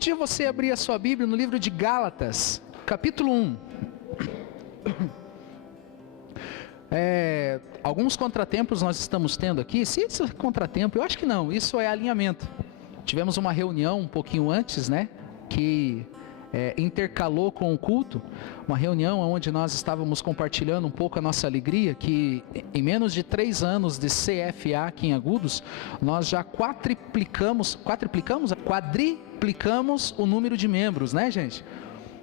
convite a você abrir a sua Bíblia no livro de Gálatas, capítulo 1. Alguns contratempos nós estamos tendo aqui. Se isso é contratempo, eu acho que não, isso é alinhamento. Tivemos uma reunião um pouquinho antes, né, que intercalou com o culto, uma reunião onde nós estávamos compartilhando um pouco a nossa alegria, que em menos de 3 anos de CFA aqui em Agudos, nós já quadriplicamos o número de membros, né, gente?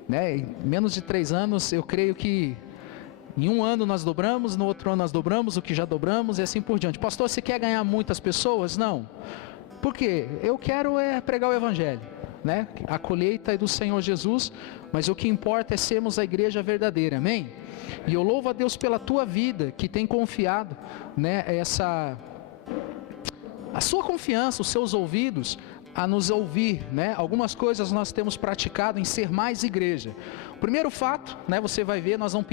Em menos de 3 anos, eu creio que em um ano nós dobramos, no outro ano nós dobramos o que já dobramos e assim por diante. Pastor, você quer ganhar muitas pessoas? Não. Por quê? Eu quero pregar o Evangelho, né? A colheita é do Senhor Jesus, mas o que importa é sermos a igreja verdadeira, amém? E eu louvo a Deus pela tua vida, que tem confiado, né, a sua confiança, os seus ouvidos a nos ouvir, né? Algumas coisas nós temos praticado em ser mais igreja. O primeiro fato, né, você vai ver, nós não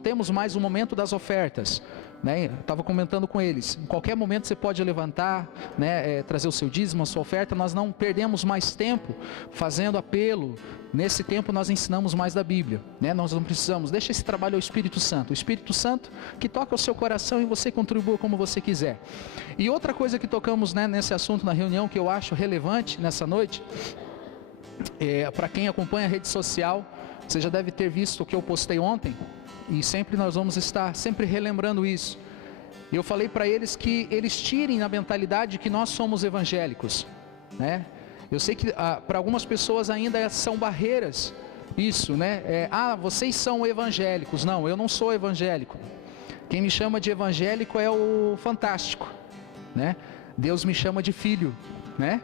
temos mais o momento das ofertas, né? Eu estava comentando com eles, em qualquer momento você pode levantar, né, trazer o seu dízimo, a sua oferta. Nós não perdemos mais tempo fazendo apelo. Nesse tempo nós ensinamos mais da Bíblia, né? Nós não precisamos, deixa esse trabalho ao Espírito Santo, o Espírito Santo que toca o seu coração e você contribua como você quiser. E outra coisa que tocamos, né, nesse assunto na reunião, que eu acho relevante nessa noite, para quem acompanha a rede social, você já deve ter visto o que eu postei ontem, e sempre nós vamos estar sempre relembrando isso. Eu falei para eles que eles tirem na mentalidade que nós somos evangélicos, né? Eu sei que para algumas pessoas ainda são barreiras isso, né? Vocês são evangélicos. Não, eu não sou evangélico. Quem me chama de evangélico é o Fantástico, né? Deus me chama de filho, né?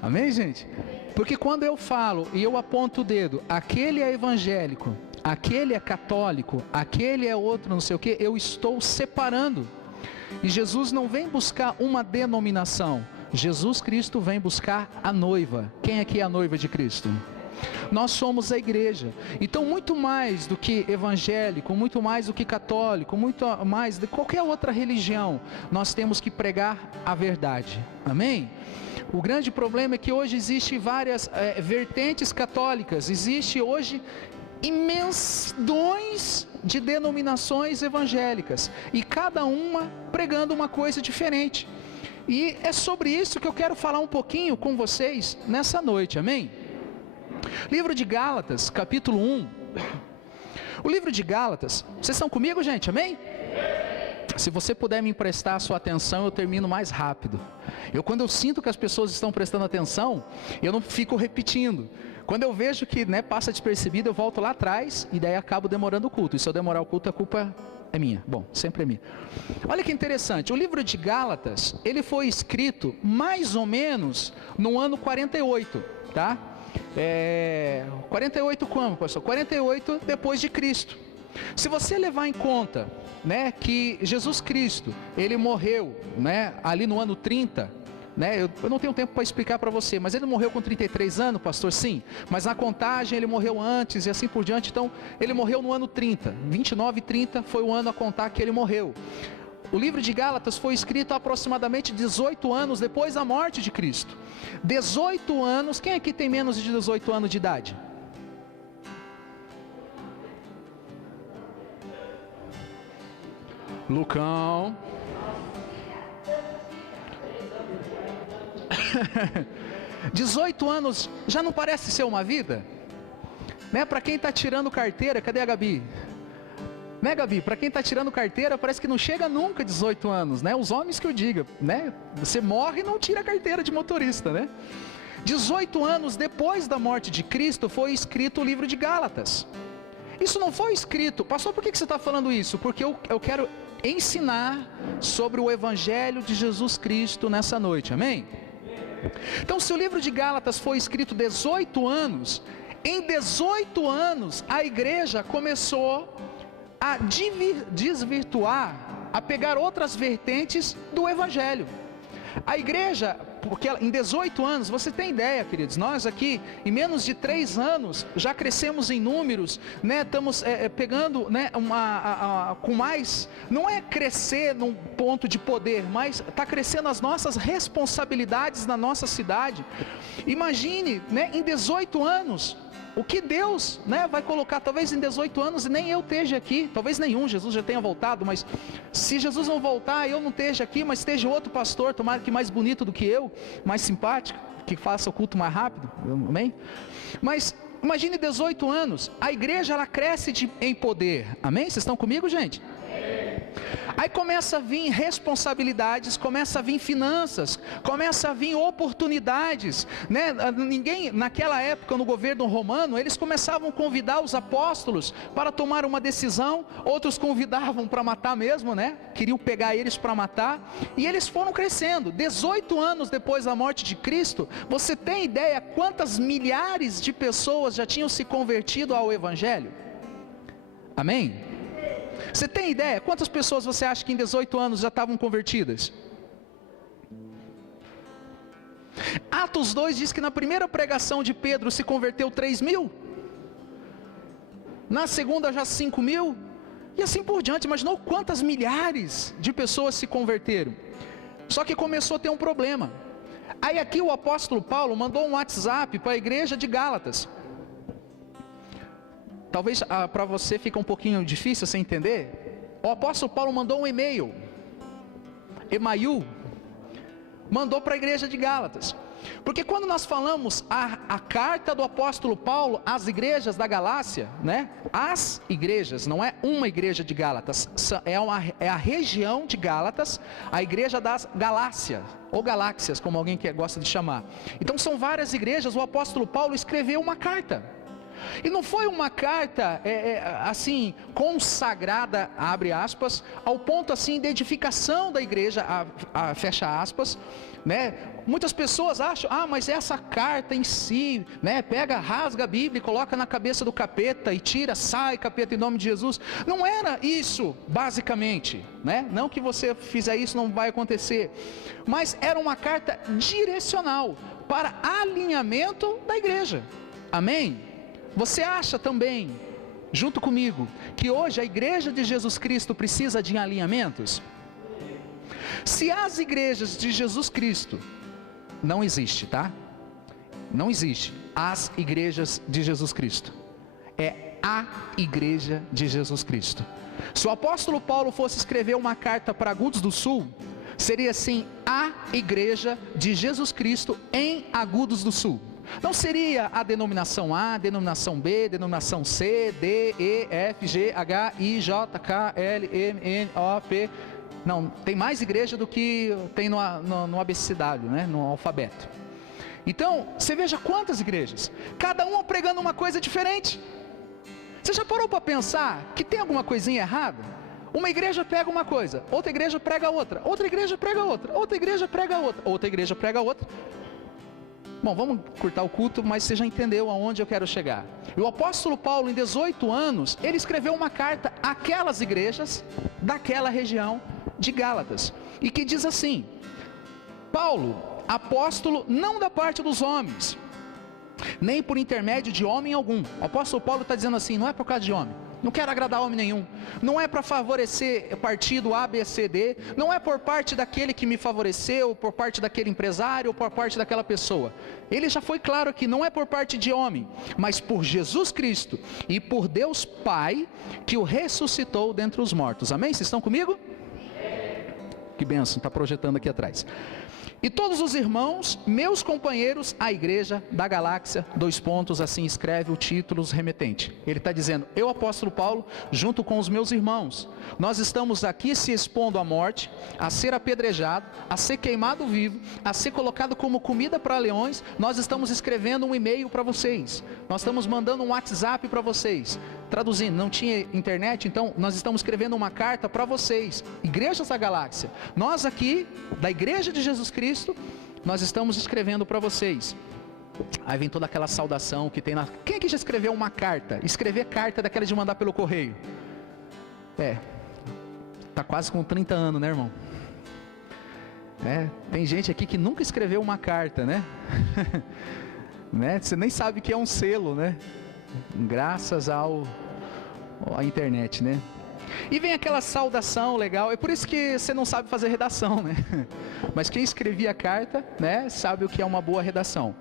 Amém, gente? Porque quando eu falo e eu aponto o dedo, aquele é evangélico, aquele é católico, aquele é outro não sei o que, eu estou separando. E Jesus não vem buscar uma denominação, Jesus Cristo vem buscar a noiva. Quem aqui é a noiva de Cristo? Nós somos a igreja. Então, muito mais do que evangélico, muito mais do que católico, muito mais de qualquer outra religião, nós temos que pregar a verdade. Amém? O grande problema é que hoje existem várias vertentes católicas, existe hoje imensões de denominações evangélicas, e cada uma pregando uma coisa diferente. E é sobre isso que eu quero falar um pouquinho com vocês nessa noite, amém? Livro de Gálatas, capítulo 1. O livro de Gálatas, vocês estão comigo, gente, amém? Se você puder me emprestar a sua atenção, eu termino mais rápido. Quando eu sinto que as pessoas estão prestando atenção, eu não fico repetindo. Quando eu vejo que, né, passa despercebido, eu volto lá atrás e daí acabo demorando o culto. E se eu demorar o culto, a culpa é minha. Bom, sempre é minha. Olha que interessante, o livro de Gálatas, ele foi escrito mais ou menos no ano 48, tá? 48 como, pastor? 48 depois de Cristo. Se você levar em conta, né, que Jesus Cristo, ele morreu, né, ali no ano 30, né, eu não tenho tempo para explicar para você, mas ele morreu com 33 anos, pastor, sim, mas na contagem ele morreu antes e assim por diante. Então ele morreu no ano 30, 29 e 30 foi o ano a contar que ele morreu. O livro de Gálatas foi escrito aproximadamente 18 anos depois da morte de Cristo. 18 anos, quem aqui tem menos de 18 anos de idade? Lucão. 18 anos já não parece ser uma vida? Né? Para quem está tirando carteira, cadê a Gabi? Né, Gabi? Para quem está tirando carteira, parece que não chega nunca 18 anos, né? Os homens que eu diga, né? Você morre e não tira a carteira de motorista, né? 18 anos depois da morte de Cristo foi escrito o livro de Gálatas. Isso não foi escrito, pastor, por que você está falando isso? Porque eu quero ensinar sobre o Evangelho de Jesus Cristo nessa noite, amém? Então, se o livro de Gálatas foi escrito 18 anos, em 18 anos a igreja começou a desvirtuar, a pegar outras vertentes do Evangelho. A igreja, porque em 18 anos, você tem ideia, queridos, nós aqui, em menos de 3 anos, já crescemos em números, né? Estamos pegando, né, com mais, não é crescer num ponto de poder, mas está crescendo as nossas responsabilidades na nossa cidade. Imagine, né, em 18 anos, o que Deus, né, vai colocar, talvez em 18 anos nem eu esteja aqui, talvez nenhum, Jesus já tenha voltado, mas se Jesus não voltar, eu não esteja aqui, mas esteja outro pastor, tomara que mais bonito do que eu, mais simpático, que faça o culto mais rápido, amém? Mas imagine 18 anos, a igreja ela cresce em poder, amém? Vocês estão comigo, gente? Aí começa a vir responsabilidades, começa a vir finanças, começa a vir oportunidades, né? Ninguém, naquela época no governo romano, eles começavam a convidar os apóstolos para tomar uma decisão, outros convidavam para matar mesmo, né? Queriam pegar eles para matar, e eles foram crescendo. 18 anos depois da morte de Cristo, você tem ideia quantas milhares de pessoas já tinham se convertido ao Evangelho? Amém? Você tem ideia? Quantas pessoas você acha que em 18 anos já estavam convertidas? Atos 2 diz que na primeira pregação de Pedro se converteu 3.000. Na segunda já 5.000. E assim por diante. Imaginou quantas milhares de pessoas se converteram? Só que começou a ter um problema. Aí aqui o apóstolo Paulo mandou um WhatsApp para a igreja de Gálatas. Talvez para você fica um pouquinho difícil você entender. O apóstolo Paulo mandou um e-mail, mandou para a igreja de Gálatas. Porque quando nós falamos a carta do apóstolo Paulo às igrejas da Galácia, né? As igrejas, não é uma igreja de Gálatas, é a região de Gálatas, a igreja das Galácias, ou Galáxias, como alguém que gosta de chamar. Então são várias igrejas, o apóstolo Paulo escreveu uma carta. E não foi uma carta assim consagrada, abre aspas, ao ponto assim de edificação da igreja, fecha aspas, né? Muitas pessoas acham, mas essa carta em si, né, pega, rasga a Bíblia e coloca na cabeça do capeta e tira, sai capeta em nome de Jesus. Não era isso basicamente, né? Não que você fizer isso não vai acontecer, mas era uma carta direcional para alinhamento da igreja. Amém? Você acha também, junto comigo, que hoje a igreja de Jesus Cristo precisa de alinhamentos? Se as igrejas de Jesus Cristo, não existe, tá? Não existe as igrejas de Jesus Cristo, é a igreja de Jesus Cristo. Se o apóstolo Paulo fosse escrever uma carta para Agudos do Sul, seria assim, a igreja de Jesus Cristo em Agudos do Sul. Não seria a denominação A, denominação B, denominação C, D, E, F, G, H, I, J, K, L, M, N, O, P. Não, tem mais igreja do que tem no abecedário, né? No alfabeto. Então, você veja quantas igrejas, cada uma pregando uma coisa diferente. Você já parou para pensar que tem alguma coisinha errada? Uma igreja prega uma coisa, outra igreja prega outra, outra igreja prega outra, outra igreja prega outra, outra igreja prega outra. Bom, vamos curtar o culto, mas você já entendeu aonde eu quero chegar. E o apóstolo Paulo, em 18 anos, ele escreveu uma carta àquelas igrejas daquela região de Gálatas, e que diz assim: Paulo, apóstolo não da parte dos homens, nem por intermédio de homem algum. O apóstolo Paulo está dizendo assim, não é por causa de homem, não quero agradar homem nenhum, não é para favorecer partido A, B, C, D, não é por parte daquele que me favoreceu, por parte daquele empresário, ou por parte daquela pessoa. Ele já foi claro aqui, não é por parte de homem, mas por Jesus Cristo e por Deus Pai, que o ressuscitou dentre os mortos. Amém? Vocês estão comigo? Que bênção, está projetando aqui atrás. E todos os irmãos, meus companheiros, a igreja da galáxia, assim escreve o título remetente. Ele está dizendo, eu apóstolo Paulo, junto com os meus irmãos, nós estamos aqui se expondo à morte, a ser apedrejado, a ser queimado vivo, a ser colocado como comida para leões. Nós estamos escrevendo um e-mail para vocês, nós estamos mandando um WhatsApp para vocês. Traduzindo, não tinha internet, então nós estamos escrevendo uma carta para vocês, igrejas da galáxia. Nós aqui, da igreja de Jesus Cristo, nós estamos escrevendo para vocês. Aí vem toda aquela saudação que tem na... Quem é que já escreveu uma carta? Escrever carta daquela de mandar pelo correio? Tá quase com 30 anos, né, irmão? Tem gente aqui que nunca escreveu uma carta, né? Né? Você nem sabe o que é um selo, né? Graças à internet, né? E vem aquela saudação legal, é por isso que você não sabe fazer redação, né? Mas quem escrevia a carta, né, sabe o que é uma boa redação.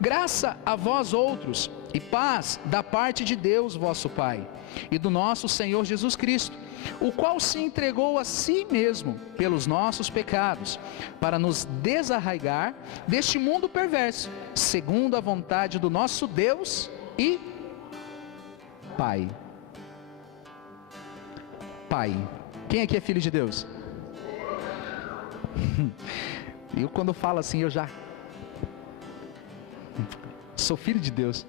Graça a vós outros e paz da parte de Deus vosso Pai e do nosso Senhor Jesus Cristo, o qual se entregou a si mesmo pelos nossos pecados, para nos desarraigar deste mundo perverso, segundo a vontade do nosso Deus e Pai. Pai. Quem aqui é filho de Deus? Eu quando falo assim, eu já sou filho de Deus.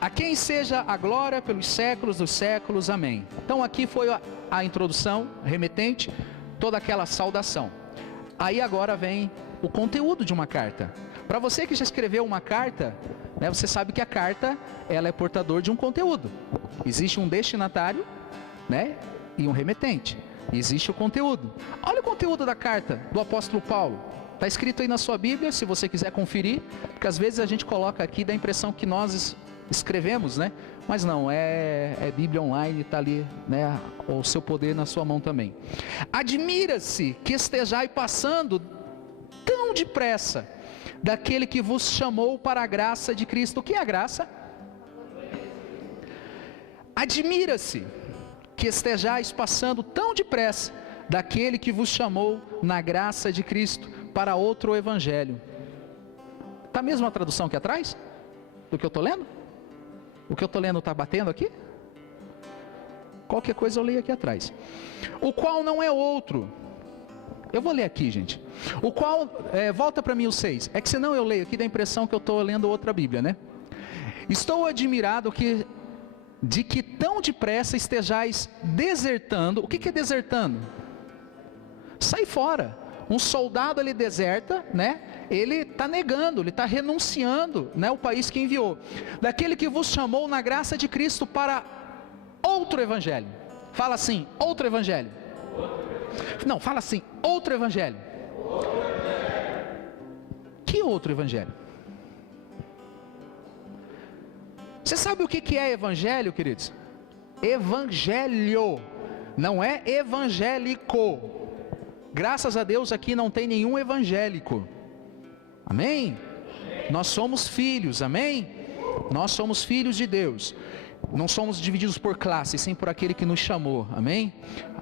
A quem seja a glória pelos séculos dos séculos, amém. Então aqui foi a introdução, remetente, toda aquela saudação. Aí agora vem o conteúdo de uma carta. Para você que já escreveu uma carta, né, você sabe que a carta, ela é portador de um conteúdo. Existe um destinatário, né, e um remetente. Existe o conteúdo. Olha o conteúdo da carta do apóstolo Paulo. Está escrito aí na sua Bíblia, se você quiser conferir, porque às vezes a gente coloca aqui, dá a impressão que nós escrevemos, né? Mas não, é Bíblia online, está ali, né? O seu poder na sua mão também. Admira-se que estejais passando tão depressa daquele que vos chamou para a graça de Cristo. O que é a graça? Admira-se que estejais passando tão depressa daquele que vos chamou na graça de Cristo para outro evangelho. Está mesmo a tradução aqui atrás? Do que eu estou lendo? O que eu estou lendo está batendo aqui? Qualquer coisa eu leio aqui atrás. O qual não é outro. Eu vou ler aqui, gente. O qual, volta para mim o 6. É que senão eu leio aqui, dá a impressão que eu estou lendo outra Bíblia, né? Estou admirado de que tão depressa estejais desertando. O que é desertando? Sai fora. Um soldado, ele deserta, né? Ele está negando, ele está renunciando, né, o país que enviou. Daquele que vos chamou na graça de Cristo para outro evangelho. Fala assim, outro evangelho. Não, fala assim, outro evangelho. Que outro evangelho? Você sabe o que é evangelho, queridos? Evangelho, não é evangélico. Graças a Deus aqui não tem nenhum evangélico. Amém? Nós somos filhos, amém? Nós somos filhos de Deus. Não somos divididos por classe, sim por aquele que nos chamou, amém?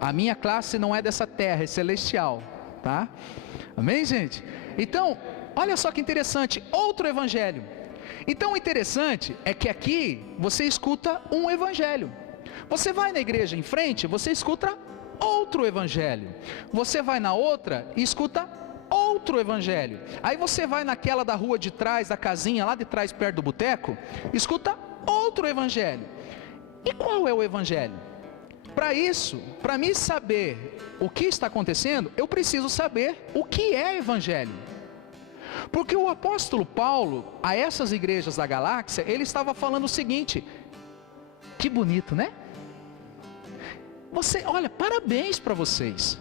A minha classe não é dessa terra, é celestial, tá? Amém, gente? Então, olha só que interessante, outro evangelho. Então o interessante é que aqui você escuta um evangelho. Você vai na igreja em frente, você escuta outro evangelho. Você vai na outra e escuta outro evangelho. Aí você vai naquela da rua de trás, da casinha lá de trás perto do boteco, escuta outro evangelho. E qual é o evangelho? Para isso, para mim saber o que está acontecendo, eu preciso saber o que é evangelho. Porque o apóstolo Paulo, a essas igrejas da galáxia, ele estava falando o seguinte, que bonito, né? Olha, parabéns para vocês.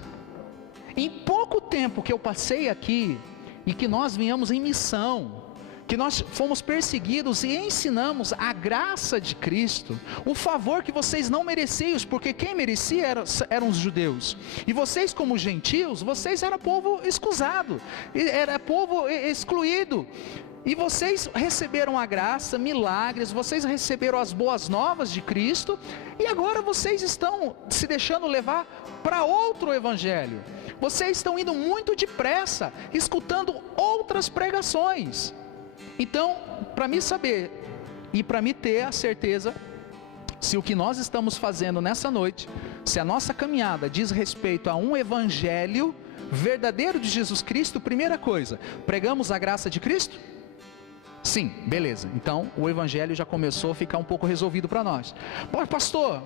Em pouco tempo que eu passei aqui, e que nós viemos em missão, que nós fomos perseguidos e ensinamos a graça de Cristo, o favor que vocês não mereciam, porque quem merecia eram os judeus, e vocês como gentios, vocês eram povo escusado, era povo excluído, e vocês receberam a graça, milagres, vocês receberam as boas novas de Cristo, e agora vocês estão se deixando levar para outro evangelho, vocês estão indo muito depressa, escutando outras pregações. Então, para me saber e para me ter a certeza se o que nós estamos fazendo nessa noite, se a nossa caminhada diz respeito a um evangelho verdadeiro de Jesus Cristo, primeira coisa, pregamos a graça de Cristo? Sim, beleza. Então, o evangelho já começou a ficar um pouco resolvido para nós. Pastor,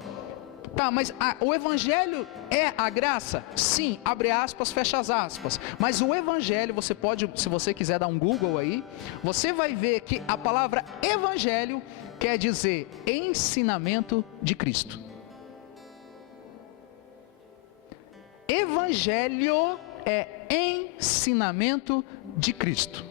tá, mas o evangelho é a graça? Sim, abre aspas, fecha as aspas. Mas o evangelho, você pode, se você quiser dar um Google aí, você vai ver que a palavra evangelho quer dizer ensinamento de Cristo. Evangelho é ensinamento de Cristo.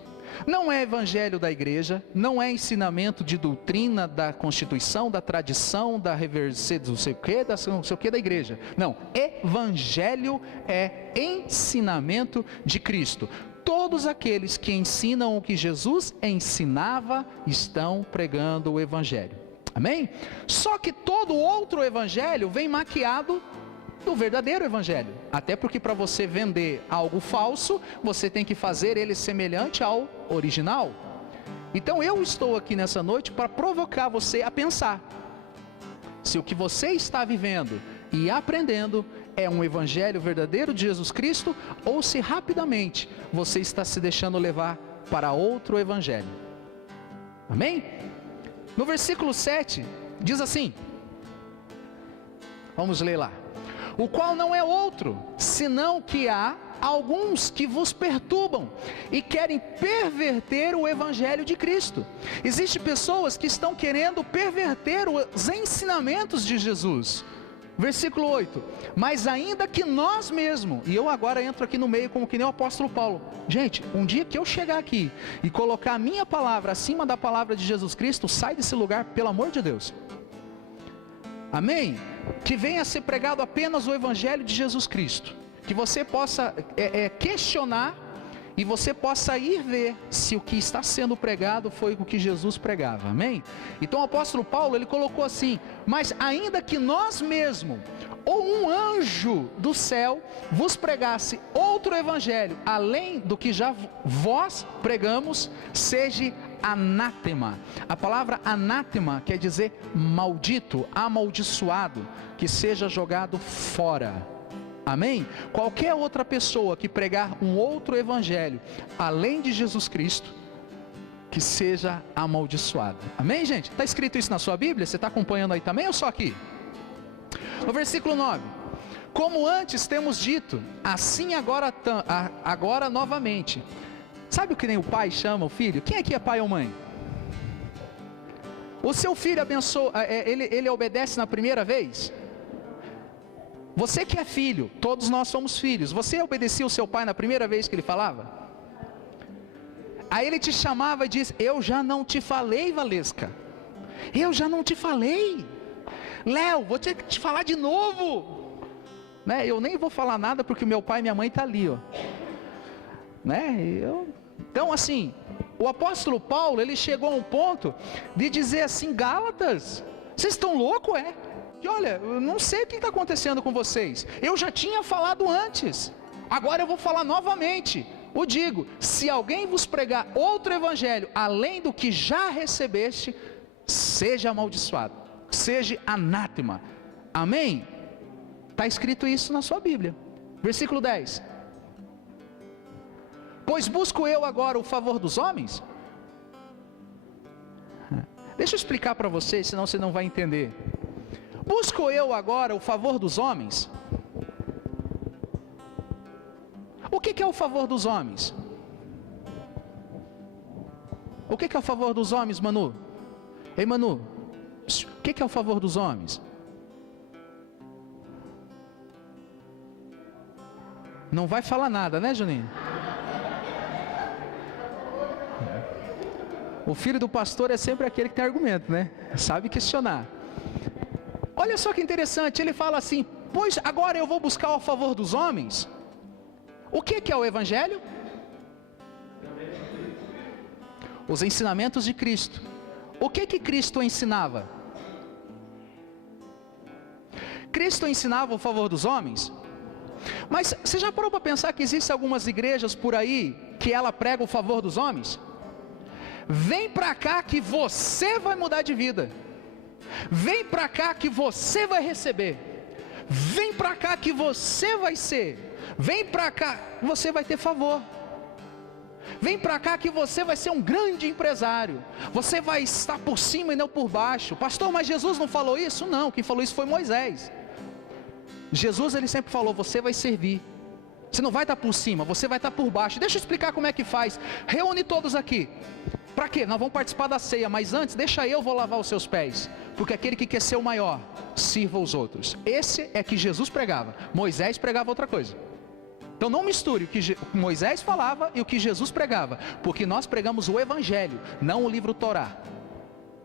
Não é evangelho da igreja, não é ensinamento de doutrina da Constituição, da tradição, da reversão, não sei o que da igreja. Não, evangelho é ensinamento de Cristo. Todos aqueles que ensinam o que Jesus ensinava estão pregando o evangelho. Amém? Só que todo outro evangelho vem maquiado do verdadeiro evangelho. Até porque para você vender algo falso, você tem que fazer ele semelhante ao original. Então eu estou aqui nessa noite para provocar você a pensar se o que você está vivendo e aprendendo é um evangelho verdadeiro de Jesus Cristo, ou se rapidamente você está se deixando levar para outro evangelho. Amém? No versículo 7 diz assim, vamos ler lá: o qual não é outro, senão que há alguns que vos perturbam e querem perverter o evangelho de Cristo. Existem pessoas que estão querendo perverter os ensinamentos de Jesus. Versículo 8: mas ainda que nós mesmos, e eu agora entro aqui no meio como que nem o apóstolo Paulo, gente, um dia que eu chegar aqui e colocar a minha palavra acima da palavra de Jesus Cristo, sai desse lugar, pelo amor de Deus. Amém? Que venha a ser pregado apenas o evangelho de Jesus Cristo, que você possa questionar e você possa ir ver se o que está sendo pregado foi o que Jesus pregava. Amém? Então o apóstolo Paulo, ele colocou assim: mas ainda que nós mesmos, ou um anjo do céu, vos pregasse outro evangelho, além do que já vós pregamos, seja anátema. A palavra anátema quer dizer maldito, amaldiçoado, que seja jogado fora. Amém? Qualquer outra pessoa que pregar um outro evangelho, além de Jesus Cristo, que seja amaldiçoado. Amém, gente? Está escrito isso na sua Bíblia? Você está acompanhando aí também ou só aqui? No versículo 9: como antes temos dito, assim agora novamente. Sabe o que nem o pai chama o filho? Quem aqui é pai ou mãe? O seu filho abençoa, ele obedece na primeira vez? Você que é filho, todos nós somos filhos, você obedecia o seu pai na primeira vez que ele falava? Aí ele te chamava e diz: eu já não te falei, Valesca, eu já não te falei, Léo, vou ter que te falar de novo, né? Eu nem vou falar nada porque meu pai e minha mãe estão ali, ó, né? Então assim, o apóstolo Paulo, ele chegou a um ponto de dizer assim: Gálatas, vocês estão loucos, E olha, eu não sei o que está acontecendo com vocês, eu já tinha falado antes, agora eu vou falar novamente. Eu digo, se alguém vos pregar outro evangelho, além do que já recebeste, seja amaldiçoado, seja anátema. Amém? Está escrito isso na sua Bíblia. Versículo 10: pois busco eu agora o favor dos homens? Deixa eu explicar para você, senão você não vai entender. Busco eu agora o favor dos homens? O que é o favor dos homens? O que é o favor dos homens, Manu? Ei, Manu, o que é o favor dos homens? Não vai falar nada, né, Juninho? O filho do pastor é sempre aquele que tem argumento, né? Sabe questionar. Olha só que interessante, ele fala assim: pois agora eu vou buscar o favor dos homens. O que é o evangelho? Os ensinamentos de Cristo. O que Cristo ensinava? Cristo ensinava o favor dos homens? Mas você já parou para pensar que existem algumas igrejas por aí que ela prega o favor dos homens? Vem para cá que você vai mudar de vida. Vem para cá que você vai receber. Vem para cá que você vai ser. Vem para cá, você vai ter favor. Vem para cá que você vai ser um grande empresário. Você vai estar por cima e não por baixo. Pastor, mas Jesus não falou isso? Não, quem falou isso foi Moisés. Jesus, ele sempre falou: você vai servir. Você não vai estar por cima, você vai estar por baixo. Deixa eu explicar como é que faz. Reúne todos aqui. Para quê? Nós vamos participar da ceia, mas antes, deixa eu vou lavar os seus pés. Porque aquele que quer ser o maior, sirva os outros. Esse é que Jesus pregava. Moisés pregava outra coisa. Então não misture o que Moisés falava e o que Jesus pregava, porque nós pregamos o Evangelho, não o livro Torá.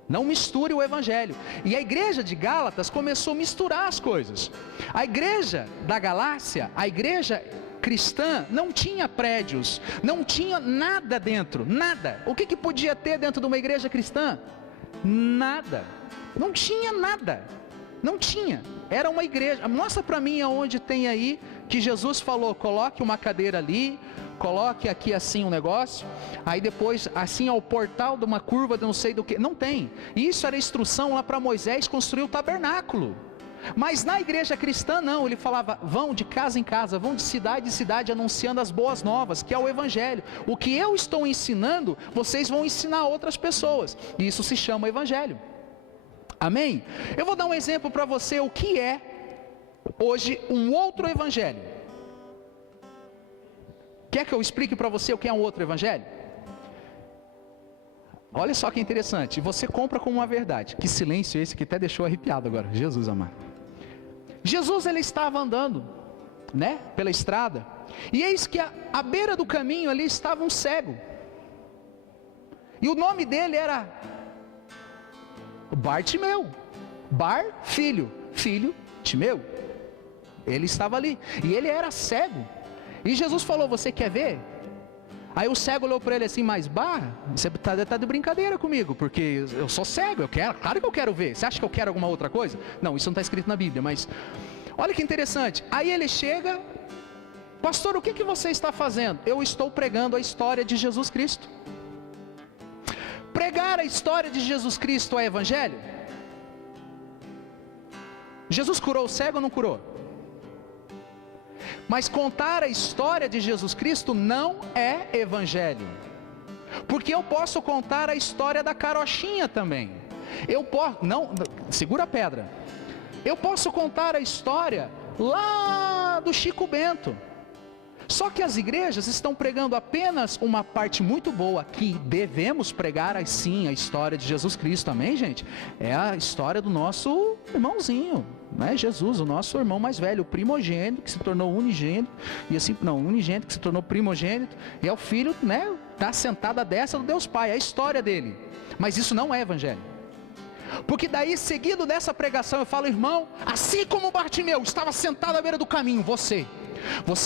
Não misture o Evangelho. E a igreja de Gálatas começou a misturar as coisas. A igreja da Galácia, a igreja cristã, não tinha prédios, não tinha nada dentro, nada. O que podia ter dentro de uma igreja cristã? Nada. Não tinha nada. Não tinha. Era uma igreja. Mostra para mim aonde tem aí que Jesus falou, coloque uma cadeira ali, coloque aqui assim um negócio, aí depois assim ao portal de uma curva de não sei do que. Não tem. Isso era instrução lá para Moisés construir o tabernáculo. Mas na igreja cristã não, ele falava, vão de casa em casa, vão de cidade em cidade anunciando as boas novas, que é o Evangelho. O que eu estou ensinando, vocês vão ensinar a outras pessoas, e isso se chama Evangelho. Amém? Eu vou dar um exemplo para você, o que é hoje um outro Evangelho. Quer que eu explique para você o que é um outro Evangelho? Olha só que interessante, você compra como uma verdade. Que silêncio esse que até deixou arrepiado agora, Jesus amado. Jesus, ele estava andando, né, pela estrada, e eis que à beira do caminho ali estava um cego, e o nome dele era Bartimeu. Bar, filho, filho, Timeu. Ele estava ali, e ele era cego, e Jesus falou, você quer ver? Aí o cego olhou para ele assim, mas você está de brincadeira comigo, porque eu sou cego, claro que eu quero ver, você acha que eu quero alguma outra coisa? Não, isso não está escrito na Bíblia, mas olha que interessante, aí ele chega, pastor, o que você está fazendo? Eu estou pregando a história de Jesus Cristo. Pregar a história de Jesus Cristo é Evangelho? Jesus curou o cego ou não curou? Mas contar a história de Jesus Cristo não é Evangelho, porque eu posso contar a história da carochinha também, eu posso, não, segura a pedra, eu posso contar a história lá do Chico Bento, só que as igrejas estão pregando apenas uma parte muito boa, que devemos pregar sim a história de Jesus Cristo, amém gente? É a história do nosso irmãozinho, né? Jesus, o nosso irmão mais velho, o primogênito que se tornou unigênito, e assim, não, unigênito que se tornou primogênito, e é o filho, né? Está sentado à destra do Deus Pai, é a história dele, mas isso não é Evangelho. Porque daí, seguido dessa pregação, eu falo, irmão, assim como Bartimeu estava sentado à beira do caminho, você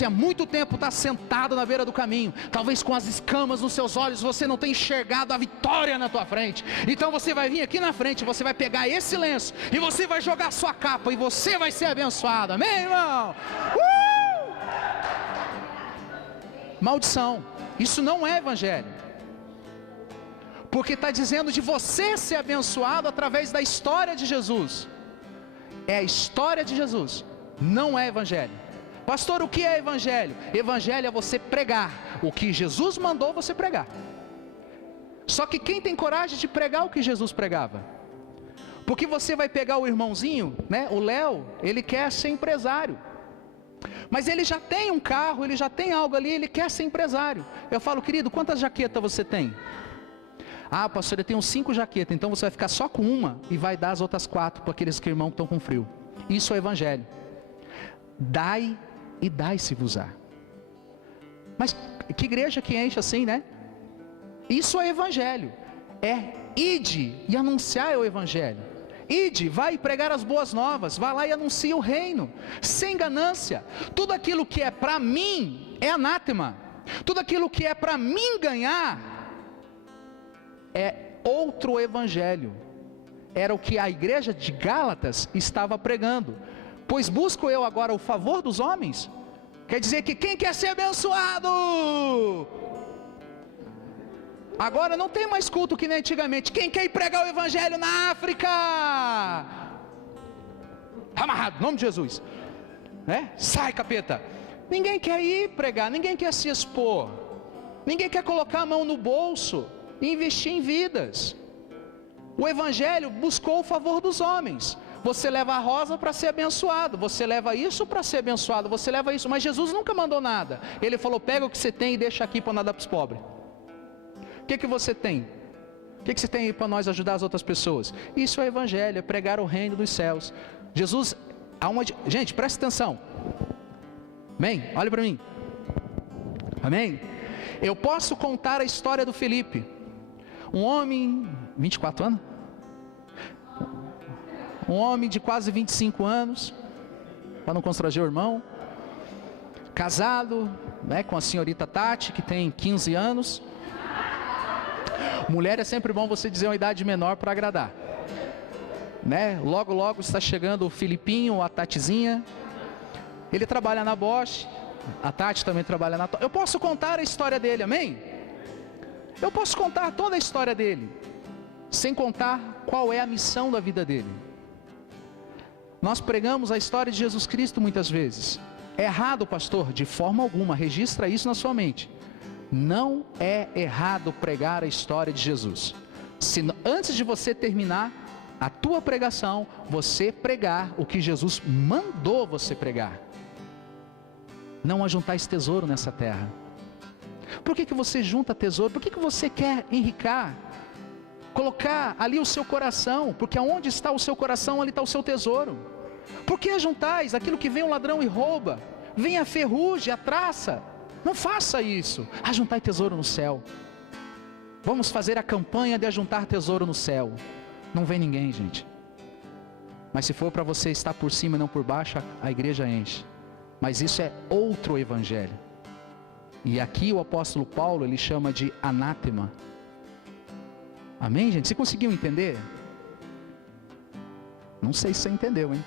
há muito tempo está sentado na beira do caminho, talvez com as escamas nos seus olhos, você não tem enxergado a vitória na tua frente, então você vai vir aqui na frente, você vai pegar esse lenço, e você vai jogar a sua capa, e você vai ser abençoado, amém irmão? Maldição, isso não é Evangelho, porque está dizendo de você ser abençoado através da história de Jesus, é a história de Jesus, não é Evangelho. Pastor, o que é Evangelho? Evangelho é você pregar o que Jesus mandou você pregar. Só que quem tem coragem de pregar o que Jesus pregava? Porque você vai pegar o irmãozinho, né? O Léo, ele quer ser empresário, mas ele já tem um carro, ele já tem algo ali, ele quer ser empresário. Eu falo, querido, quantas jaquetas você tem? Ah, pastor, eu tenho 5 jaquetas, então você vai ficar só com uma e vai dar as outras 4 para aqueles irmãos que estão com frio. Isso é Evangelho. Dai e dai-se-vos-á. Mas que igreja que enche assim, né? Isso é Evangelho. É ide e anunciar o Evangelho. Ide, vai pregar as boas novas, vai lá e anuncia o reino, sem ganância. Tudo aquilo que é para mim é anátema. Tudo aquilo que é para mim ganhar é outro Evangelho. Era o que a igreja de Gálatas estava pregando. Pois busco eu agora o favor dos homens? Quer dizer que quem quer ser abençoado? Agora não tem mais culto que nem antigamente. Quem quer ir pregar o Evangelho na África? Amarrado, em nome de Jesus, né? Sai, capeta. Ninguém quer ir pregar, ninguém quer se expor, ninguém quer colocar a mão no bolso e investir em vidas. O Evangelho buscou o favor dos homens. Você leva a rosa para ser abençoado, você leva isso para ser abençoado, você leva isso, mas Jesus nunca mandou nada. Ele falou, pega o que você tem e deixa aqui para não dar para os pobres. O que você tem? O que você tem aí para nós ajudar as outras pessoas? Isso é Evangelho, é pregar o reino dos céus. Jesus, gente, presta atenção, amém? Olha para mim, Amém? Eu posso contar a história do Felipe, um homem, 24 anos? Um homem de quase 25 anos, para não constranger o irmão, casado, né, com a senhorita Tati, que tem 15 anos. Mulher é sempre bom você dizer uma idade menor para agradar, né? Logo, logo está chegando o Filipinho, a Tatizinha. Ele trabalha na Bosch, a Tati também trabalha na... Eu posso contar a história dele, amém? Eu posso contar toda a história dele, sem contar qual é a missão da vida dele. Nós pregamos a história de Jesus Cristo muitas vezes. É errado, pastor? De forma alguma, registra isso na sua mente. Não é errado pregar a história de Jesus. Se antes de você terminar a tua pregação, você pregar o que Jesus mandou você pregar. Não ajuntais tesouro nessa terra. Por que você junta tesouro? Por que você quer enricar? Colocar ali o seu coração, porque aonde está o seu coração, ali está o seu tesouro. Por que ajuntais aquilo que vem o ladrão e rouba? Vem a ferrugem, a traça. Não faça isso. Ajuntai tesouro no céu. Vamos fazer a campanha de ajuntar tesouro no céu. Não vem ninguém, gente. Mas se for para você estar por cima e não por baixo, a igreja enche. Mas isso é outro evangelho. E aqui o apóstolo Paulo, ele chama de anátema. Amém, gente? Você conseguiu entender? Não sei se você entendeu, hein?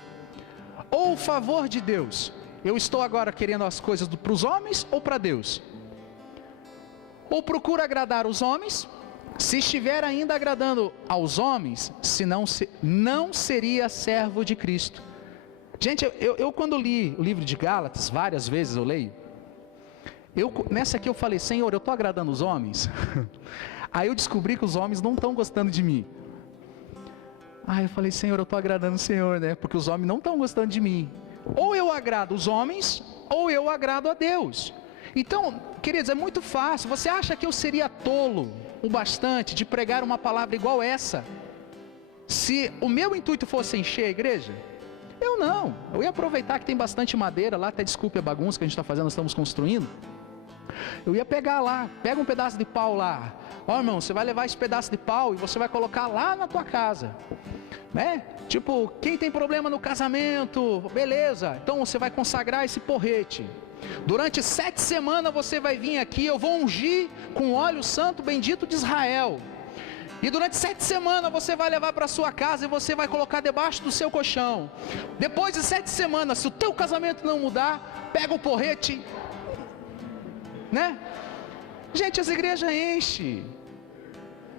Ou o favor de Deus. Eu estou agora querendo as coisas para os homens ou para Deus? Ou procuro agradar os homens? Se estiver ainda agradando aos homens, não seria servo de Cristo. Gente, eu quando li o livro de Gálatas, várias vezes eu leio, nessa aqui eu falei, Senhor, eu estou agradando os homens? Aí eu descobri que os homens não estão gostando de mim. Aí eu falei, Senhor, eu estou agradando o Senhor, né? Porque os homens não estão gostando de mim. Ou eu agrado os homens, ou eu agrado a Deus. Então, queridos, é muito fácil. Você acha que eu seria tolo o bastante de pregar uma palavra igual essa, se o meu intuito fosse encher a igreja? Eu não. Eu ia aproveitar que tem bastante madeira lá, até desculpe a bagunça que a gente está fazendo, nós estamos construindo. Eu ia pegar lá, pega um pedaço de pau lá. Ó, irmão, você vai levar esse pedaço de pau e você vai colocar lá na tua casa, né? Tipo, quem tem problema no casamento, beleza, então você vai consagrar esse porrete. Durante 7 semanas você vai vir aqui, eu vou ungir com óleo santo bendito de Israel. E durante 7 semanas você vai levar para sua casa e você vai colocar debaixo do seu colchão. Depois de 7 semanas, se o teu casamento não mudar, pega o porrete, né? Gente, as igrejas enchem.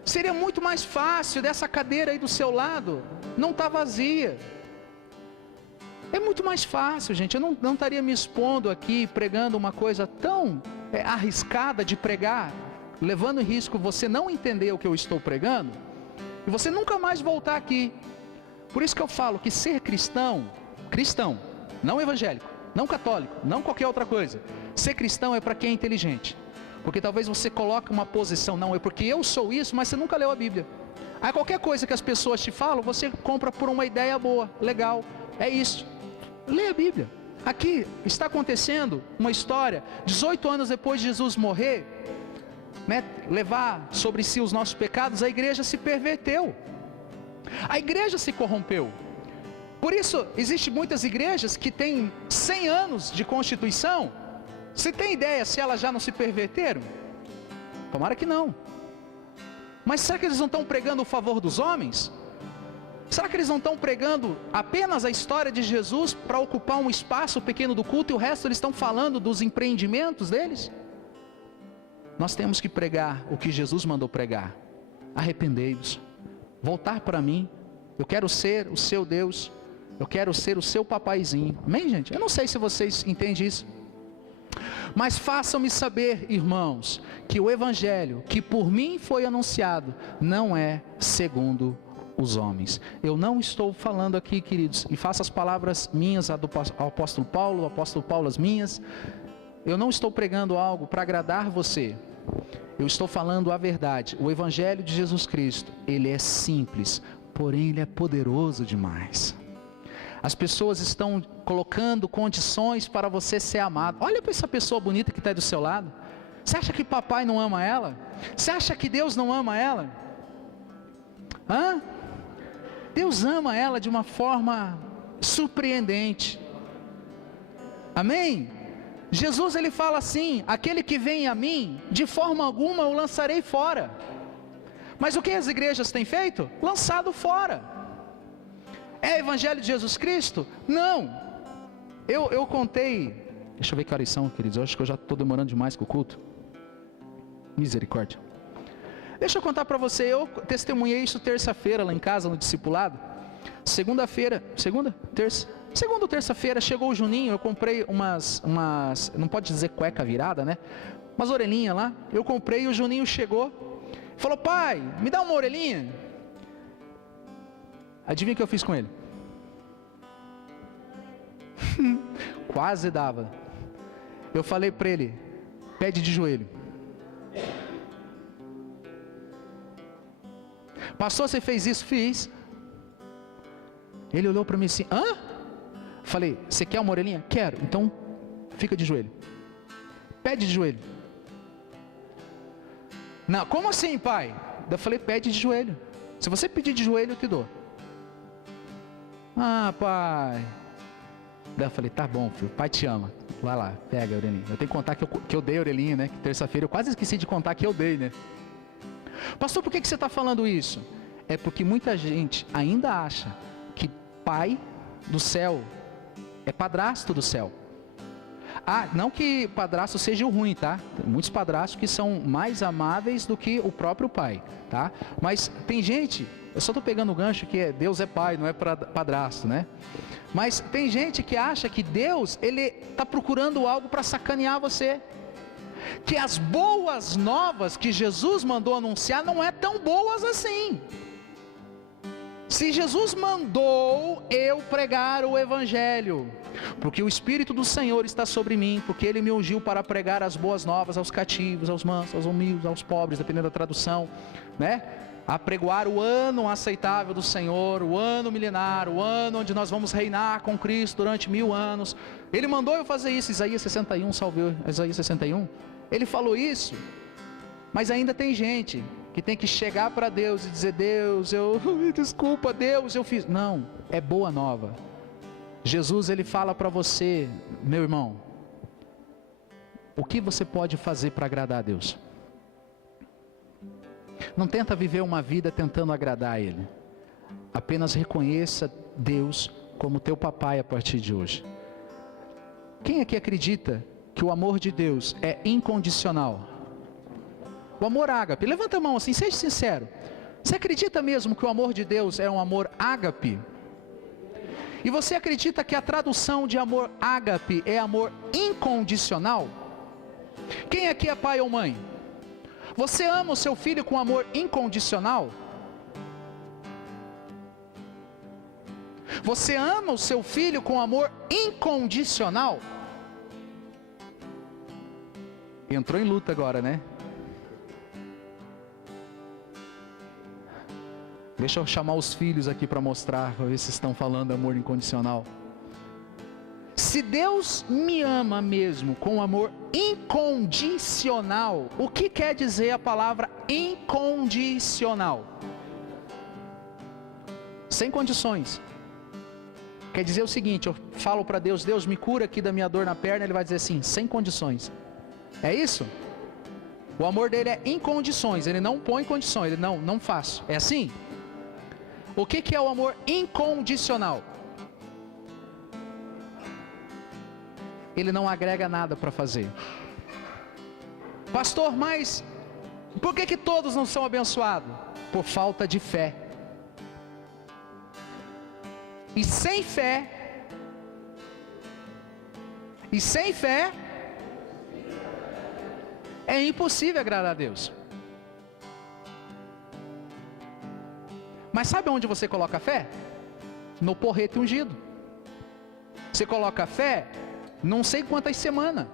Seria muito mais fácil dessa cadeira aí do seu lado não estar vazia. É muito mais fácil, gente. Eu não estaria me expondo aqui, pregando uma coisa tão arriscada de pregar, levando em risco você não entender o que eu estou pregando, e você nunca mais voltar aqui. Por isso que eu falo que ser cristão, não evangélico, não católico, não qualquer outra coisa, ser cristão é para quem é inteligente. Porque talvez você coloque uma posição, não, é porque eu sou isso, mas você nunca leu a Bíblia. Aí qualquer coisa que as pessoas te falam, você compra por uma ideia boa, legal, é isso. Lê a Bíblia. Aqui está acontecendo uma história, 18 anos depois de Jesus morrer, né, levar sobre si os nossos pecados, a igreja se perverteu. A igreja se corrompeu. Por isso, existem muitas igrejas que têm 100 anos de constituição. Você tem ideia se elas já não se perverteram? Tomara que não. Mas será que eles não estão pregando o favor dos homens? Será que eles não estão pregando apenas a história de Jesus para ocupar um espaço pequeno do culto e o resto eles estão falando dos empreendimentos deles? Nós temos que pregar o que Jesus mandou pregar. Arrependei-vos, voltar para mim. Eu quero ser o seu Deus, eu quero ser o seu papaizinho. Amém, gente? Eu não sei se vocês entendem isso. Mas façam-me saber, irmãos, que o evangelho que por mim foi anunciado não é segundo os homens. Eu não estou falando aqui, queridos, e faço as palavras minhas ao apóstolo Paulo as minhas. Eu não estou pregando algo para agradar você. Eu estou falando a verdade. O evangelho de Jesus Cristo, ele é simples, porém ele é poderoso demais. As pessoas estão colocando condições para você ser amado. Olha para essa pessoa bonita que está do seu lado. Você acha que papai não ama ela? Você acha que Deus não ama ela? Hã? Deus ama ela de uma forma surpreendente. Amém? Jesus ele fala assim: aquele que vem a mim, de forma alguma eu lançarei fora. Mas o que as igrejas têm feito? Lançado fora. É evangelho de Jesus Cristo? Não. Eu contei, deixa eu ver que horas são, queridos, eu acho que eu já estou demorando demais com o culto. Misericórdia. Deixa eu contar para você, eu testemunhei isso terça-feira lá em casa, no discipulado. Segunda-feira, segunda ou terça-feira, chegou o Juninho, eu comprei umas, não pode dizer cueca virada, né? Umas orelhinhas lá, eu comprei e o Juninho chegou, falou: pai, me dá uma orelhinha. Adivinha o que eu fiz com ele? Quase dava. Eu falei para ele: pede de joelho. Pastor, você fez isso? Fiz. Ele olhou para mim assim: hã? Falei: você quer uma orelhinha? Quero. Então fica de joelho. Pede de joelho. Não, como assim, pai? Eu falei: pede de joelho. Se você pedir de joelho, eu te dou. Ah, pai. Daí eu falei: tá bom, filho, pai te ama. Vai lá, pega a orelhinha. Eu tenho que contar que eu dei a orelhinha, né? Que terça-feira eu quase esqueci de contar que eu dei, né? Pastor, por que você está falando isso? É porque muita gente ainda acha que pai do céu é padrasto do céu. Ah, não que padrasto seja o ruim, tá? Tem muitos padrastos que são mais amáveis do que o próprio pai, tá? Mas tem gente, eu só estou pegando o gancho que Deus é pai, não é padrasto, né? Mas tem gente que acha que Deus, ele está procurando algo para sacanear você. Que as boas novas que Jesus mandou anunciar não é tão boas assim. Se Jesus mandou eu pregar o evangelho, porque o Espírito do Senhor está sobre mim, porque Ele me ungiu para pregar as boas novas aos cativos, aos mansos, aos humildes, aos pobres, dependendo da tradução, né? A pregoar o ano aceitável do Senhor, o ano milenar, o ano onde nós vamos reinar com Cristo durante 1000 anos. Ele mandou eu fazer isso, Isaías 61, salve Isaías 61. Ele falou isso, mas ainda tem gente que tem que chegar para Deus e dizer: Deus, desculpa Deus, eu fiz. Não, é boa nova. Jesus ele fala para você, meu irmão, o que você pode fazer para agradar a Deus? Não tenta viver uma vida tentando agradar a Ele. Apenas reconheça Deus como teu papai a partir de hoje. Quem aqui acredita que o amor de Deus é incondicional? O amor ágape, levanta a mão assim, seja sincero. Você acredita mesmo que o amor de Deus é um amor ágape? E você acredita que a tradução de amor ágape é amor incondicional? Quem aqui é pai ou mãe? Você ama o seu filho com amor incondicional? Você ama o seu filho com amor incondicional? Entrou em luta agora, né? Deixa eu chamar os filhos aqui para mostrar, para ver se estão falando amor incondicional. Se Deus me ama mesmo com amor incondicional, o que quer dizer a palavra incondicional? Sem condições. Quer dizer o seguinte: eu falo para Deus: Deus, me cura aqui da minha dor na perna. Ele vai dizer assim: sem condições. É isso? O amor dele é em condições, ele não põe condições, ele não faço. É assim? O que é o amor incondicional? Ele não agrega nada para fazer. Pastor, mas por que todos não são abençoados? Por falta de fé. E sem fé, é impossível agradar a Deus. Mas sabe onde você coloca a fé? No porrete ungido. Você coloca a fé não sei quantas semanas.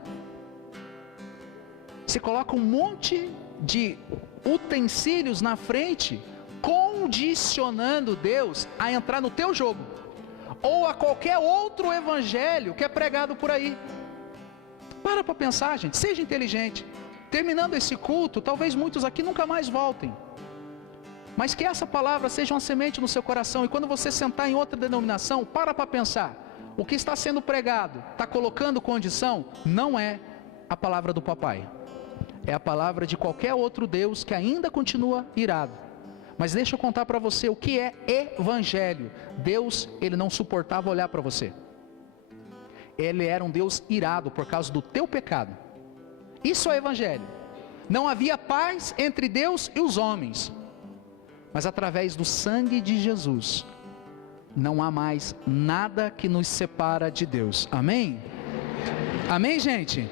Você coloca um monte de utensílios na frente, condicionando Deus a entrar no teu jogo, ou a qualquer outro evangelho que é pregado por aí. Para pensar, gente, seja inteligente. terminando esse culto, talvez muitos aqui nunca mais voltem, mas que essa palavra seja uma semente no seu coração, e quando você sentar em outra denominação, para pensar, o que está sendo pregado, está colocando condição, não é a palavra do papai, é a palavra de qualquer outro Deus que ainda continua irado. Mas deixa eu contar para você o que é evangelho. Deus, ele não suportava olhar para você, ele era um Deus irado por causa do teu pecado. Isso é evangelho. Não havia paz entre Deus e os homens, mas através do sangue de Jesus, não há mais nada que nos separa de Deus. Amém? Amém, gente?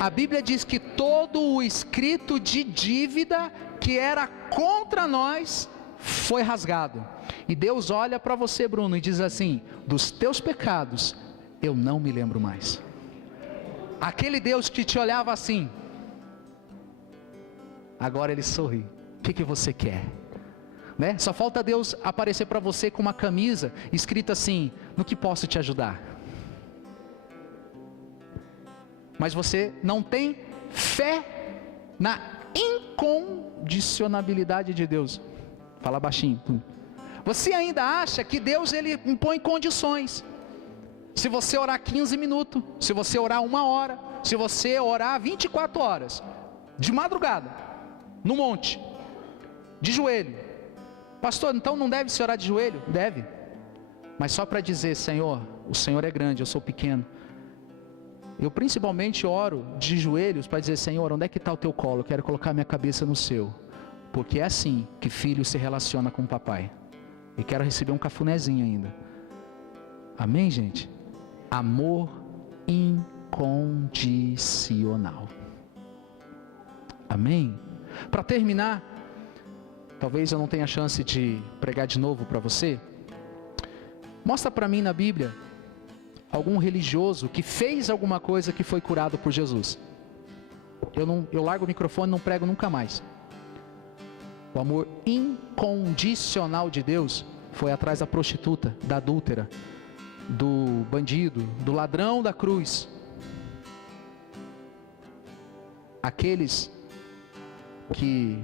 A Bíblia diz que todo o escrito de dívida que era contra nós foi rasgado. E Deus olha para você, Bruno, e diz assim: dos teus pecados eu não me lembro mais. Aquele Deus que te olhava assim, agora ele sorri. O que você quer? Né? Só falta Deus aparecer para você com uma camisa escrita assim: no que posso te ajudar? Mas você não tem fé na incondicionalidade de Deus. Fala baixinho. Você ainda acha que Deus, ele impõe condições. Se você orar 15 minutos, se você orar 1 hora, se você orar 24 horas, de madrugada, no monte, de joelho. Pastor, então não deve se orar de joelho? Deve. Mas só para dizer: Senhor, o Senhor é grande, eu sou pequeno. Eu principalmente oro de joelhos para dizer: Senhor, onde é que está o teu colo? Eu quero colocar minha cabeça no seu. Porque é assim que filho se relaciona com o papai. E quero receber um cafunézinho ainda. Amém, gente? Amor incondicional. Amém? Para terminar, talvez eu não tenha chance de pregar de novo para você. Mostra para mim na Bíblia algum religioso que fez alguma coisa que foi curado por Jesus. Eu largo o microfone e não prego nunca mais. O amor incondicional de Deus foi atrás da prostituta, da adúltera, do bandido, do ladrão da cruz. Aqueles que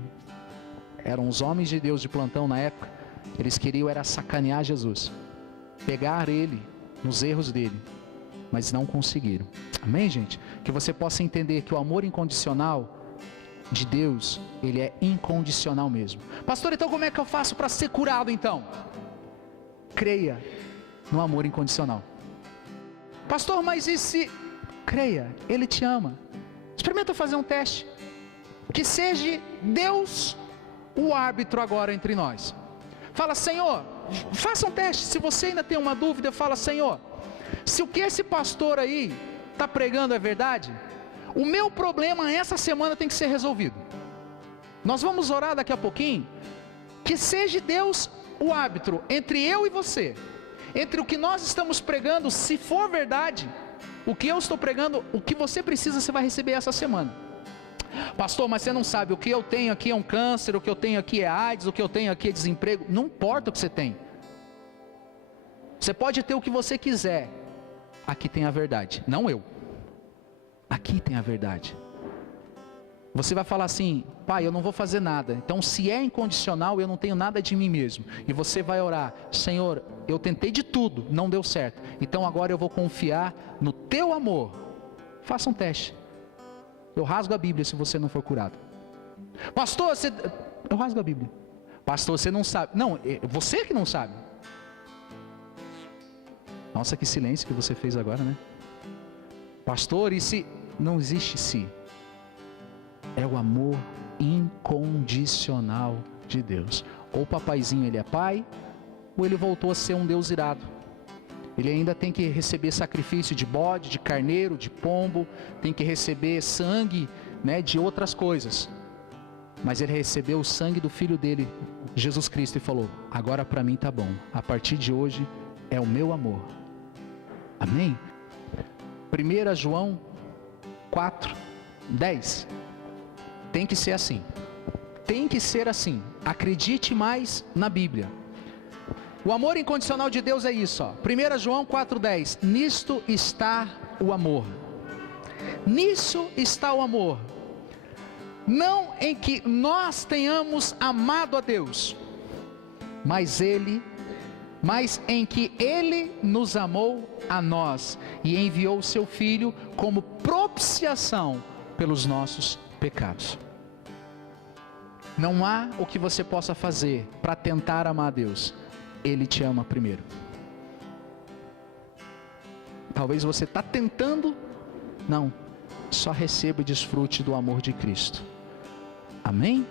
eram os homens de Deus de plantão na época, eles queriam era sacanear Jesus, pegar ele nos erros dele, mas não conseguiram. Amém, gente? Que você possa entender que o amor incondicional de Deus, ele é incondicional mesmo. Pastor, então como é que eu faço para ser curado então? Creia no amor incondicional. Pastor, mas e se... Creia, ele te ama. Experimenta fazer um teste. Que seja Deus o árbitro agora entre nós. Fala: Senhor, faça um teste. Se você ainda tem uma dúvida, fala: Senhor, se o que esse pastor aí está pregando é verdade, o meu problema essa semana tem que ser resolvido. Nós vamos orar daqui a pouquinho. Que seja Deus o árbitro entre eu e você, entre o que nós estamos pregando. Se for verdade o que eu estou pregando, o que você precisa, você vai receber essa semana. Pastor, mas você não sabe, o que eu tenho aqui é um câncer, o que eu tenho aqui é AIDS, o que eu tenho aqui é desemprego. Não importa o que você tem. Você pode ter o que você quiser. Aqui tem a verdade, não eu. Aqui tem a verdade. Você vai falar assim: pai, eu não vou fazer nada. Então, se é incondicional, eu não tenho nada de mim mesmo. E você vai orar: Senhor, eu tentei de tudo, não deu certo. Então agora eu vou confiar no teu amor. Faça um teste. Eu rasgo a Bíblia se você não for curado. Pastor, eu rasgo a Bíblia. Pastor, você não sabe. Não, você que não sabe. Nossa, que silêncio que você fez agora, né? Pastor, e se... Não existe se. É o amor incondicional de Deus. Ou o papaizinho, ele é pai, ou ele voltou a ser um Deus irado. Ele ainda tem que receber sacrifício de bode, de carneiro, de pombo, tem que receber sangue, né, de outras coisas. Mas ele recebeu o sangue do filho dele, Jesus Cristo, e falou: agora para mim tá bom, a partir de hoje é o meu amor. Amém? 1 João 4:10. Tem que ser assim. Tem que ser assim. Acredite mais na Bíblia. O amor incondicional de Deus é isso, ó. 1 João 4:10. Nisto está o amor. Nisso está o amor. não em que nós tenhamos amado a Deus, mas em que Ele nos amou a nós e enviou o seu Filho como propiciação pelos nossos pecados. Não há o que você possa fazer para tentar amar a Deus. Ele te ama primeiro. Talvez você está tentando. Não, só receba e desfrute do amor de Cristo. Amém?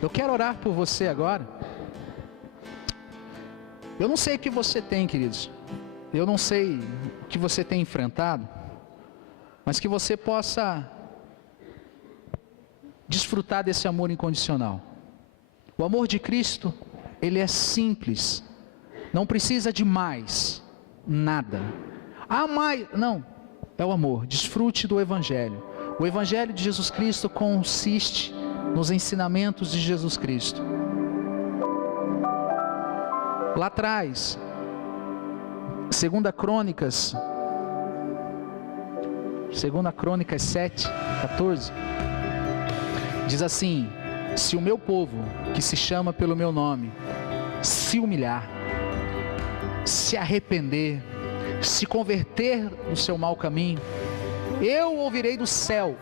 Eu quero orar por você agora. Eu não sei o que você tem, queridos. Eu não sei o que você tem enfrentado. Mas que você possa desfrutar desse amor incondicional. O amor de Cristo, ele é simples. Não precisa de mais nada. Ah, mais, não. É o amor. Desfrute do Evangelho. O Evangelho de Jesus Cristo consiste nos ensinamentos de Jesus Cristo. Lá atrás, 2 Crônicas 7:14, diz assim: se o meu povo, que se chama pelo meu nome, se humilhar, se arrepender, se converter do seu mau caminho, eu ouvirei do céu,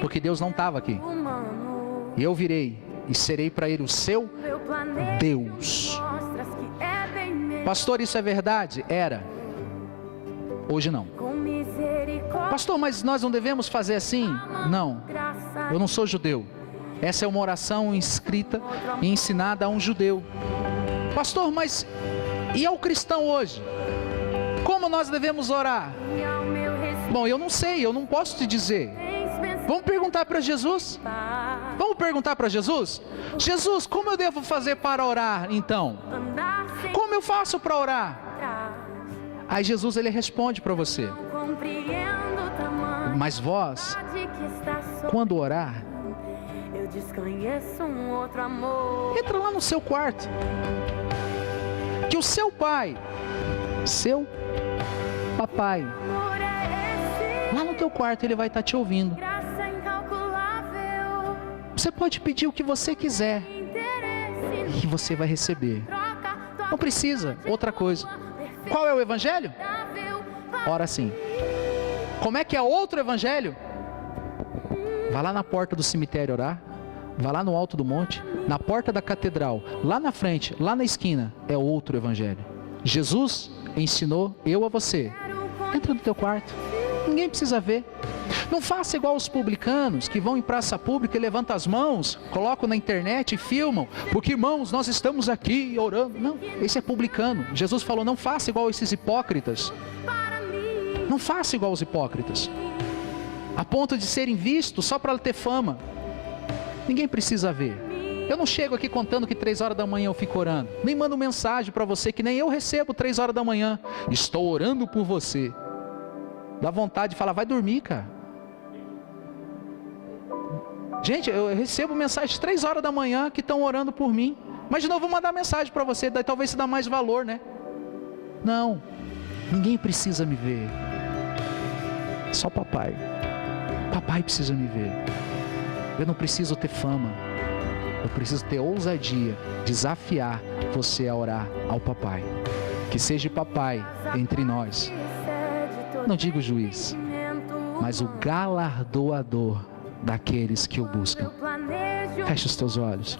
porque Deus não estava aqui, e eu virei e serei para ele o seu Deus. Pastor, isso é verdade? Era. Hoje não. Pastor, mas nós não devemos fazer assim? Não. Eu não sou judeu. Essa é uma oração escrita e ensinada a um judeu. Pastor, mas e ao cristão hoje? Como nós devemos orar? Bom, eu não sei, eu não posso te dizer. Vamos perguntar para Jesus? Vamos perguntar para Jesus? Jesus, como eu devo fazer para orar então? Como eu faço para orar? Aí Jesus, ele responde para você. Mas vós, quando orar, entra lá no seu quarto, que o seu pai, seu papai, lá no teu quarto ele vai estar te ouvindo. Você pode pedir o que você quiser e você vai receber. Não precisa outra coisa. Qual é o evangelho? Ora assim. Como é que é outro evangelho? Vá lá na porta do cemitério orar. Vá lá no alto do monte, na porta da catedral, lá na frente, lá na esquina, é outro evangelho. Jesus ensinou eu a você. Entra no teu quarto. Ninguém precisa ver. Não faça igual os publicanos que vão em praça pública e levantam as mãos, colocam na internet e filmam, porque irmãos, nós estamos aqui orando. Não, esse é publicano. Jesus falou, não faça igual esses hipócritas. Não faça igual os hipócritas, a ponto de serem vistos só para ter fama. Ninguém precisa ver. Eu não chego aqui contando que 3 horas da manhã eu fico orando. Nem mando mensagem para você que nem eu recebo 3 horas da manhã. Estou orando por você. Dá vontade de falar, vai dormir, cara. Gente, eu recebo mensagens 3 horas da manhã que estão orando por mim. Mas de novo eu vou mandar mensagem para você, daí talvez você dá mais valor, né? Não, ninguém precisa me ver. Só papai. Papai precisa me ver. Eu não preciso ter fama. Eu preciso ter ousadia, desafiar você a orar ao papai. Que seja papai entre nós. Não digo juiz, mas o galardoador daqueles que o buscam. Feche os teus olhos.